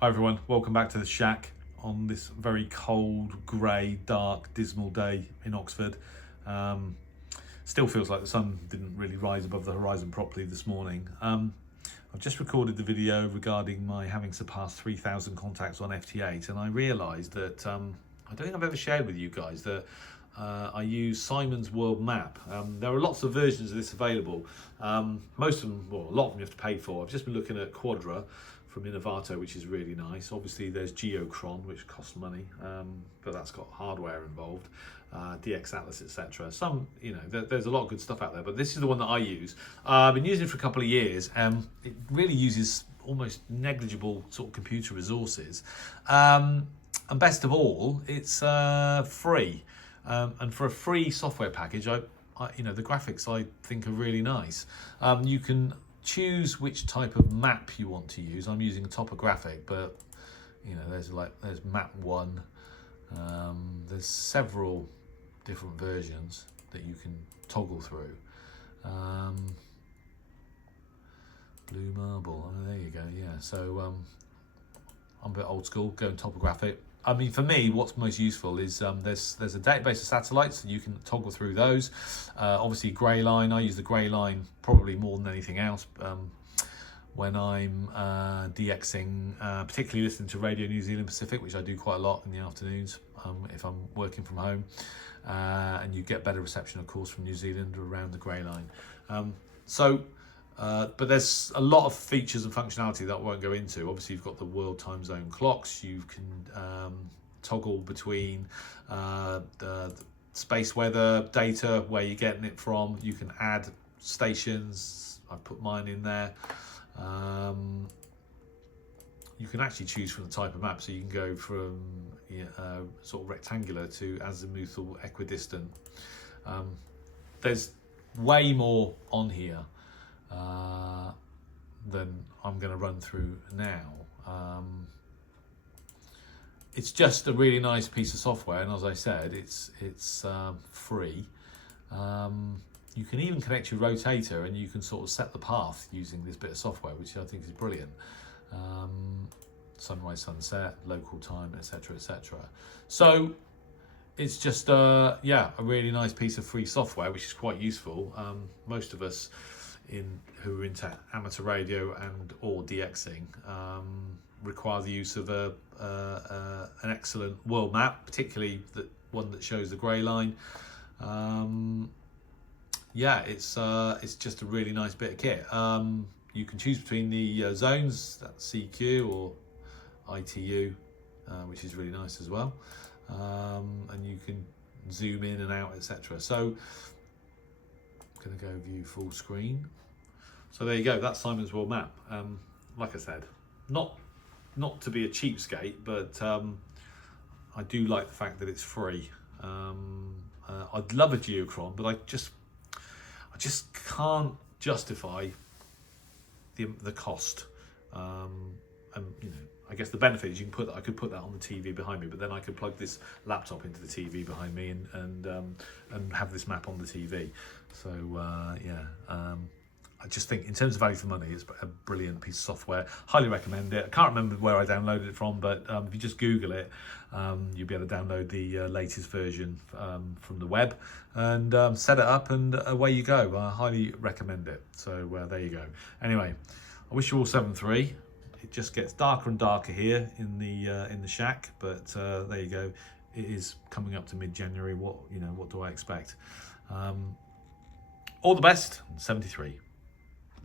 Hi everyone, welcome back to the shack on this very cold, grey, dark, dismal day in Oxford. Still feels like the sun didn't really rise above the horizon properly this morning. I've just recorded the video regarding my having surpassed 3,000 contacts on FT8, and I realised that I don't think I've ever shared with you guys that I use Simon's World Map. There are lots of versions of this available. Most of them, well, a lot of them you have to pay for. I've just been looking at Quadra from Innovato, which is really nice. Obviously there's Geochron, which costs money, but that's got hardware involved, DX Atlas, etc. Some, there's a lot of good stuff out there, but this is the one that I use. I've been using it for a couple of years, and it really uses almost negligible sort of computer resources, and best of all, it's free, and for a free software package, the graphics I think are really nice. You can choose which type of map you want to use. I'm using topographic, but there's map 1. There's several different versions that you can toggle through. Blue marble, there you go. Yeah, so I'm a bit old school, going topographic. I mean, for me, what's most useful is there's a database of satellites, and you can toggle through those. Obviously, grey line. I use the grey line probably more than anything else when I'm DXing, particularly listening to Radio New Zealand Pacific, which I do quite a lot in the afternoons if I'm working from home. And you get better reception, of course, from New Zealand around the grey line. But there's a lot of features and functionality that I won't go into. Obviously, you've got the world time zone clocks. You can toggle between the space weather data, where you're getting it from. You can add stations. I put mine in there. You can actually choose from the type of map, so you can go from sort of rectangular to azimuthal equidistant. There's way more on here than I'm going to run through now. It's just a really nice piece of software, and as I said, it's free. You can even connect your rotator, and you can sort of set the path using this bit of software, which I think is brilliant. Sunrise, sunset, local time, etc., etc. So it's just a really nice piece of free software, which is quite useful. Most of us who are into amateur radio and or DXing require the use of an excellent world map, particularly the one that shows the grey line. It's just a really nice bit of kit. You can choose between the zones, that's CQ or ITU, which is really nice as well, and you can zoom in and out, etc. So I'm going to go view full screen. So there you go, that's Simon's World Map. Like I said, not to be a cheapskate, but I do like the fact that it's free. I'd love a Geochron, but I just can't justify the cost. I guess the benefit is I could put that on the TV behind me, but then I could plug this laptop into the TV behind me and have this map on the TV. So I just think in terms of value for money, it's a brilliant piece of software. Highly recommend it. I can't remember where I downloaded it from, but if you just Google it, you'll be able to download the latest version from the web and set it up, and away you go. I highly recommend it. So there you go. Anyway, I wish you all 7-3. It just gets darker and darker here in the shack, but there you go. It is coming up to mid-January. What do I expect? All the best. 73.